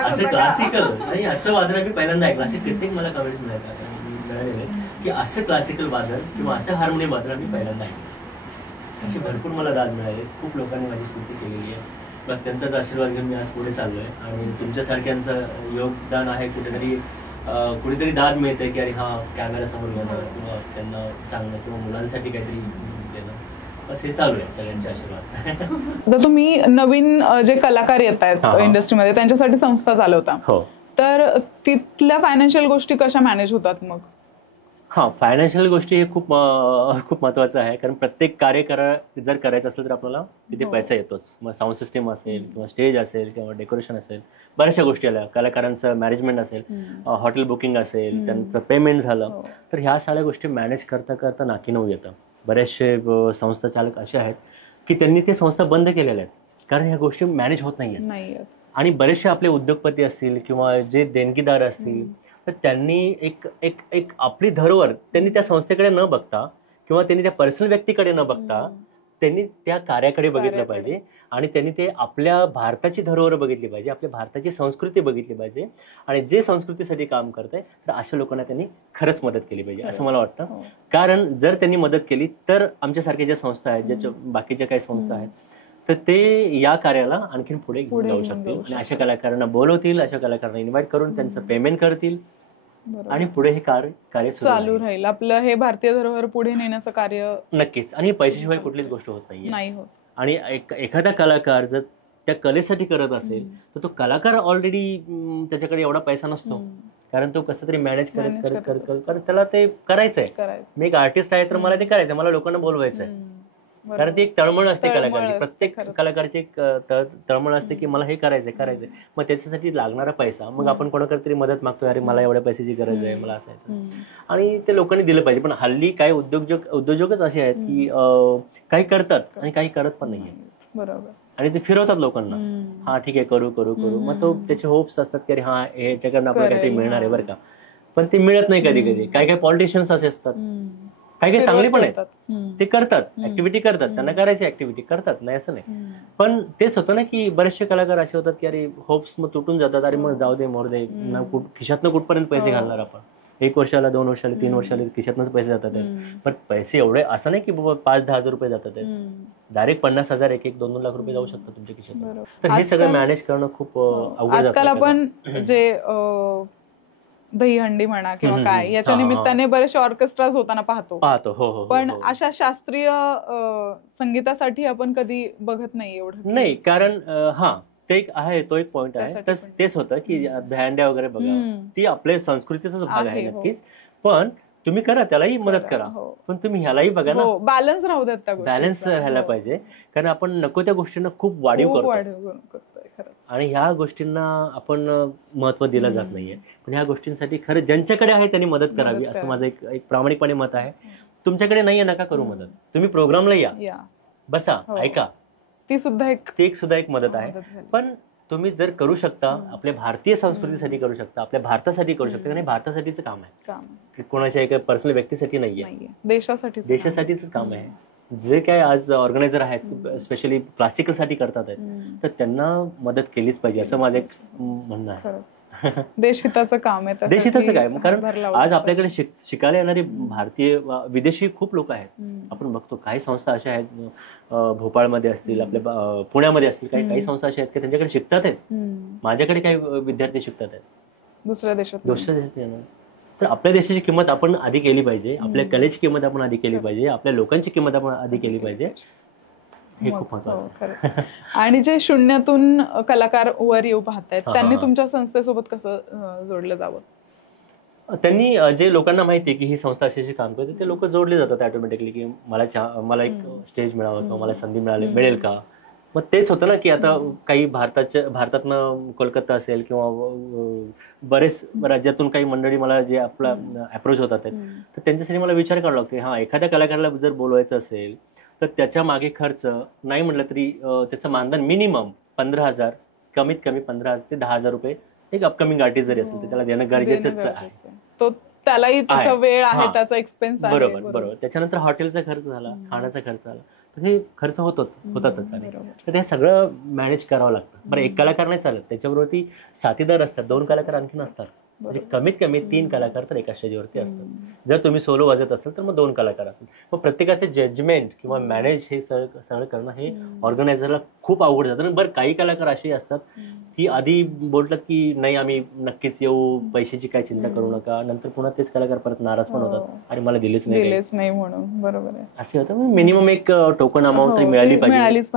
असं क्लासिकल नाही, असं वादन मी पहिल्यांदा ऐकलं. असे कित्येक मला कमेंट्स मिळालेले की असं क्लासिकल वादन किंवा असं हार्मोनियम वादन मी पहिल्यांदा ऐकलं. अशी भरपूर मला दाद मिळाली. खूप लोकांनी माझी स्तुती केलेली आहे. बस त्यांचाच आशीर्वाद घेऊन मी आज पुढे चाललोय. आणि तुमच्यासारख्यांचं योगदान आहे. कुठेतरी दाद मिळते की अरे हा कॅमेरा समोर घेणं किंवा त्यांना सांगणं किंवा मुलांसाठी काहीतरी देणं, बस हे चालू आहे सगळ्यांचे आशीर्वाद. तर तुम्ही नवीन जे कलाकार येत आहेत इंडस्ट्रीमध्ये त्यांच्यासाठी संस्था चालवता, तर तिथल्या फायनान्शियल गोष्टी कशा मॅनेज होतात मग? फायनान्शियल गोष्टी हे खूप महत्वाचं आहे. कारण प्रत्येक कार्य जर करायचं असेल तर आपल्याला तिथे पैसा येतोच. मग साऊंड सिस्टीम असेल किंवा स्टेज असेल किंवा डेकोरेशन असेल, बऱ्याचशा गोष्टी आल्या, कलाकारांचं मॅनेजमेंट असेल, हॉटेल बुकिंग असेल, त्यांचं पेमेंट झालं, तर ह्या सगळ्या गोष्टी मॅनेज करता करता नाकीनऊ येतं. बरेचसे संस्था चालक असे आहेत की त्यांनी ते संस्था बंद केलेल्या आहेत कारण ह्या गोष्टी मॅनेज होत नाहीयेत. आणि बरेचसे आपले उद्योगपती असतील किंवा जे देणगीदार असतील, तर त्यांनी एक आपली धरोहर त्यांनी त्या संस्थेकडे न बघता किंवा त्यांनी त्या पर्सनल व्यक्तीकडे न बघता त्यांनी त्या कार्याकडे बघितलं पाहिजे आणि त्यांनी ते आपल्या भारताची धरोहर बघितली पाहिजे, आपल्या भारताची संस्कृती बघितली पाहिजे आणि जे संस्कृतीसाठी काम करतंय तर अशा लोकांना त्यांनी खरंच मदत केली पाहिजे असं मला वाटतं. कारण जर त्यांनी मदत केली तर आमच्यासारख्या ज्या संस्था आहेत, ज्याच्या बाकीच्या काही संस्था आहेत, तर ते या कार्याला आणखीन पुढे घेऊन जाऊ शकतील आणि अशा कलाकारांना बोलवतील, अशा कलाकारांना इन्व्हाइट करून त्यांचं पेमेंट करतील आणि पुढे हे कार्य चालू राहील. आपलं हे भारतीय धरोहर पुढे नेण्याचं कार्य नक्कीच. आणि पैशाशिवाय कुठलीच गोष्ट होत नाही होत. आणि एखादा कलाकार जर त्या कलेसाठी करत असेल तर तो कलाकार ऑलरेडी त्याच्याकडे एवढा पैसा नसतो, कारण तो कसं तरी मॅनेज करत त्याला ते करायचंय. मी एक आर्टिस्ट आहे तर मला ते करायचंय, मला लोकांना बोलवायचंय, कारण ती एक तळमळ असते कलाकारची. प्रत्येक कलाकारची एक तळमळ असते की मला हे करायचंय. मग त्याच्यासाठी लागणारा पैसा, मग आपण कोणाकडे तरी मदत मागतोय, अरे मला एवढ्या पैशाची गरज आहे, मला असं, आणि ते लोकांनी दिलं पाहिजे. पण हल्ली काही उद्योजकच असे आहेत की काही करतात आणि काही करत पण नाहीये. बरोबर. आणि ते फिरवतात लोकांना, हा ठीक आहे करू करू करू, मग तो त्याचे होप्स असतात की अरे हा ह्याच्याकडनं आपल्याला काहीतरी मिळणार आहे बरं का, पण ते मिळत नाही कधी कधी. काही काही पॉलिटिशियन्स असे असतात, काही चांगले पण आहेत, ते करतात ऍक्टिव्हिटी करतात, त्यांना करायची ऍक्टिव्हिटी करतात, नाही असं नाही. पण तेच होतं ना की बरेचसे कलाकार असे होतात की अरे होप्स मग तुटून जातात, अरे मग जाऊ दे मोर दे, खिशातनं कुठपर्यंत पैसे घालणार आपण, 1 वर्षाला 2 वर्षाला 3 वर्षाला खिशातनंच पैसे जातात. पण पैसे एवढे असं नाही की बाबा 5-10 हजार रुपये जातात, डायरेक्ट 50,000 1-2 लाख रुपये जाऊ शकतात तुमच्या खिशात. तर हे सगळं मॅनेज करणं खूप अवघड. आजकाल आपण जे दहीहंडी म्हणा किंवा काय याच्या निमित्ताने बरेचसे ऑर्केस्ट्राज होताना पाहतो. हो. पण अशा शास्त्रीय संगीतासाठी आपण कधी बघत नाही एवढं. नाही, कारण ते एक आहे, तो एक पॉइंट आहे. तेच होतं की दहीहंड्या वगैरे बघा, ती आपल्या संस्कृतीचाच भाग आहे नक्कीच, पण तुम्ही करा, त्यालाही मदत करा, पण तुम्ही ह्यालाही बघा ना, बॅलन्स राहू देत, बॅलन्स राहायला पाहिजे. कारण आपण नको त्या गोष्टींना खूप वाढीव करतो आणि ह्या गोष्टींना आपण महत्व दिलं जात नाहीये. पण ह्या गोष्टींसाठी खरं ज्यांच्याकडे आहे त्यांनी मदत करावी असं माझं एक प्रामाणिकपणे मत आहे. तुमच्याकडे नाहीये नका करू मदत, तुम्ही प्रोग्रामला या, बसा, ऐका, ती सुद्धा एक मदत आहे. पण तुम्ही जर करू शकता, आपल्या भारतीय संस्कृतीसाठी करू शकता, आपल्या भारतासाठी करू शकता, आणि भारतासाठीच काम आहे, कोणाच्या एका पर्सनल व्यक्तीसाठी नाहीये, देशासाठीच काम आहे. जे काय आज ऑर्गनायझर आहेत स्पेशली क्लासिकल साठी करतात आहेत, तर त्यांना मदत केलीच पाहिजे असं माझं एक म्हणणं आहे. देशहिताचं काम आहे, देशहिताचं काय, कारण आज आपल्याकडे शिकायला येणारे भारतीय विदेशी खूप लोक आहेत. आपण बघतो काही संस्था अशा आहेत, भोपाळमध्ये असतील, आपल्या पुण्यामध्ये असतील, काही संस्था अशा आहेत की त्यांच्याकडे शिकतात आहेत. माझ्याकडे काही विद्यार्थी शिकतात आहेत दुसऱ्या देशात येणार. तर आपल्या देशाची किंमत आपण आधी केली पाहिजे, आपल्या कलेची किंमत आपण आधी केली पाहिजे, आपल्या लोकांची किंमत आपण आधी केली पाहिजे, हे खूप महत्त्वाचं. आणि जे शून्यातून कलाकार वर येऊ पाहतायत त्यांनी तुमच्या संस्थेसोबत कसं जोडलं जावं? त्यांनी जे लोकांना माहिती आहे की ही संस्था अशी काम करते, ते लोक जोडले जातात ऑटोमॅटिकली की मला एक स्टेज मिळावं किंवा मला संधी मिळेल का. मग तेच होतं ना की आता काही भारतातनं कोलकाता असेल किंवा बरेच राज्यातून काही मंडळी मला जे आपला अप्रोच होतात तर त्यांच्यासाठी मला विचार करावा लागतो. एखाद्या कलाकाराला जर बोलवायचं असेल तर त्याच्या मागे खर्च नाही म्हटलं तरी त्याचं मानधन मिनिमम 15,000, कमीत कमी 15,000 ते 10,000 रुपये एक अपकमिंग आर्टिस्ट जरी असेल तर त्याला देणं गरजेचंच आहे. तो त्यालाही वेळ आहे, त्याचा एक्सपेन्स आहे. बरोबर. त्याच्यानंतर हॉटेलचा खर्च झाला, खाण्याचा खर्च झाला, तर हे खर्च होतातच. तर ते सगळं मॅनेज करावं लागतं. बरं, एक कलाकार नाही चालत, त्याच्याबरोबर साथीदार असतात, 2 कलाकार आणखीन असतात, म्हणजे कमीत कमी 3 कलाकार तर एका स्टेजवरती असतात. जर तुम्ही सोलो वाजत असाल तर मग 2 कलाकार असतात. मग प्रत्येकाचे जजमेंट किंवा मॅनेज हे सगळं करणं हे ऑर्गनायझरला खूप अवघड जातं. बरं, काही कलाकार असे असतात की आधी बोलतात की नाही आम्ही नक्कीच येऊ, पैशाची काय चिंता करू नका, नंतर पुन्हा तेच कलाकार परत नाराज पण होतात आणि मला दिलेच नाही म्हणून. बरोबर आहे, असे होतं. मिनिमम एक टोकन अमाऊंट तरी मिळालीच पाहिजे, मिळालीच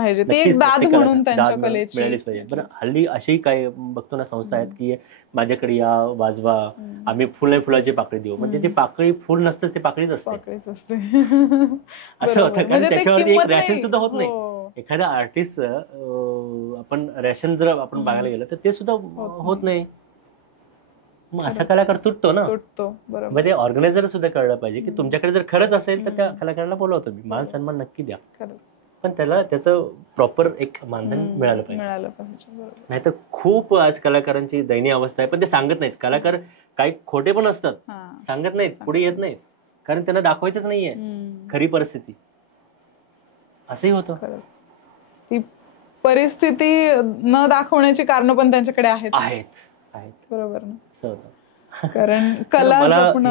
पाहिजे. बरं, हल्ली अशी काय बघतो ना संस्था आहेत की माझ्याकडे या, वाजवा, आम्ही फुलाची पाकळी देऊ, म्हणजे ती पाकळी फुल नसतं, ते पाकळीच असते असं होतं. कारण त्याच्यावरती एक रॅशन सुद्धा होत नाही. एखादा आर्टिस्ट आपण रॅशन जर आपण बघायला गेलं तर ते सुद्धा होत नाही. मग असा कलाकार तुटतो ना. म्हणजे ऑर्गनायझर सुद्धा कळलं पाहिजे की तुमच्याकडे जर खरंच असेल तर त्या कलाकाराला बोलवतो मी, मान सन्मान नक्की द्या, पण त्याला त्याचं प्रॉपर एक मानधन मिळालं पाहिजे. नाहीतर खूप आज कलाकारांची दयनीय अवस्था आहे, पण ते सांगत नाहीत. कलाकार काही खोटे पण असतात, सांगत नाहीत, पुढे येत नाहीत, कारण त्यांना दाखवायचंच नाहीये खरी परिस्थिती. असंही होतं. खरंच. ती परिस्थिती न दाखवण्याची कारण पण त्यांच्याकडे आहेत. बरोबर ना. असं होतं. कारण कला मला जपणं.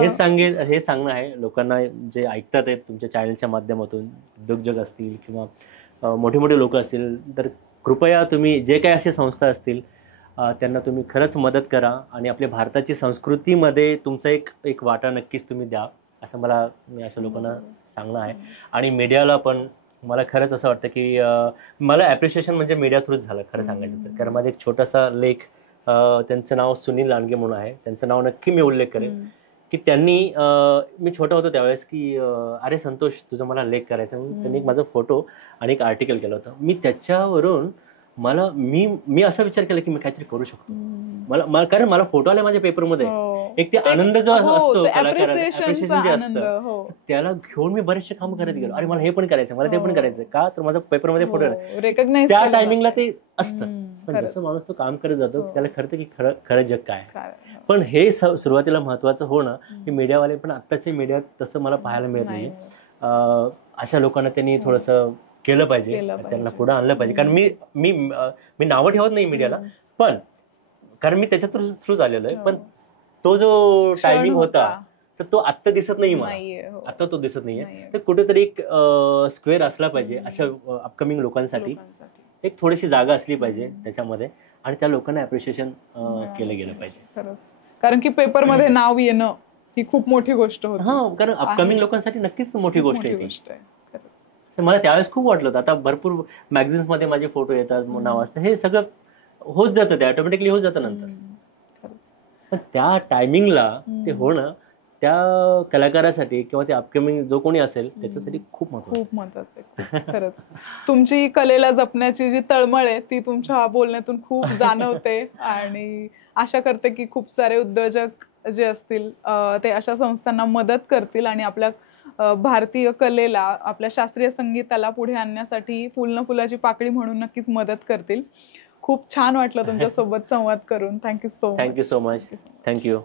हे सांगणं आहे लोकांना जे ऐकतात आहेत तुमच्या चॅनलच्या माध्यमातून, उद्योजक असतील किंवा मोठे मोठे लोक असतील, तर कृपया तुम्ही जे काही अशा संस्था असतील त्यांना तुम्ही खरंच मदत करा आणि आपल्या भारताची संस्कृतीमध्ये तुमचा एक वाटा नक्कीच तुम्ही द्या, असं मी अशा लोकांना सांगणं आहे. आणि मीडियाला पण मला खरंच असं वाटतं की मला ॲप्रिशिएशन म्हणजे मीडिया थ्रूच झालं खरं सांगायचं तर. कारण माझा एक छोटासा लेख, त्यांचं नाव सुनील लांडगे म्हणून आहे, त्यांचं नाव नक्की मी उल्लेख करेन, की त्यांनी मी छोटा होतो त्यावेळेस की अरे संतोष तुझा मला लेख करायचा म्हणून त्यांनी एक माझा फोटो आणि एक आर्टिकल केलं होतं. मी त्याच्यावरून मी असा विचार केला की मी काहीतरी करू शकतो. मला कारण मला फोटो आले माझ्या पेपरमध्ये, एक ते आनंद जो असतो appreciation जे असतं त्याला घेऊन मी बरेचसे काम करत गेलो. अरे मला हे पण करायचं, मला ते पण करायचं, का तर माझा पेपरमध्ये फोटो रेकग्नाइज त्या टायमिंगला ते असतं. पण जसं माणूस तो काम करत जातो त्याला कळतं की खरं जग काय. पण हे सुरुवातीला महत्वाचं होणं की मीडियावाले पण आत्ताचे मीडिया तसं मला पाहायला मिळत नाही. अशा लोकांना त्यांनी थोडंसं केलं पाहिजे, त्यांना पुढे आणलं पाहिजे. कारण मी नावं ठेवत नाही मीडियाला, पण कारण मी त्याच्या थ्रू झालेलो आहे. पण तो जो टायमिंग होता तर तो आत्ता दिसत नाही मला, आता तो दिसत नाहीये. तर कुठेतरी एक स्क्वेअर असला पाहिजे अशा अपकमिंग लोकांसाठी, एक थोडीशी जागा असली पाहिजे त्याच्यामध्ये आणि त्या लोकांना अप्रिशिएशन केलं गेलं पाहिजे. कारण की पेपरमध्ये नाव येणं ही खूप मोठी गोष्ट होती. हा, कारण अपकमिंग लोकांसाठी नक्कीच मोठी गोष्ट आहे. मला त्यावेळेस खूप वाटलं होतं. आता भरपूर मॅगझिन्स मध्ये माझे फोटो येतात, नाव असतं, हे सगळं होत जातं, ते ऑटोमॅटिकली होत जातं नंतर. पण त्या टायमिंगला ते होणं त्या कलाकारासाठी किंवा ते अपकमिंग जो कोणी असेल त्याच्यासाठी खूप महत्वाचं आहे. खरंच तुमची कलेला जपण्याची जी तळमळ आहे ती तुमच्या बोलण्यातून खूप जाणवते आणि आशा करते की खूप सारे उद्योजक जे असतील ते अशा संस्थांना मदत करतील आणि आपल्या भारतीय कलेला, आपल्या शास्त्रीय संगीताला पुढे आणण्यासाठी फुल न फुलाची पाकळी म्हणून नक्कीच मदत करतील. खूप छान वाटलं तुमच्यासोबत संवाद करून. Thank you so much. थँक्यू.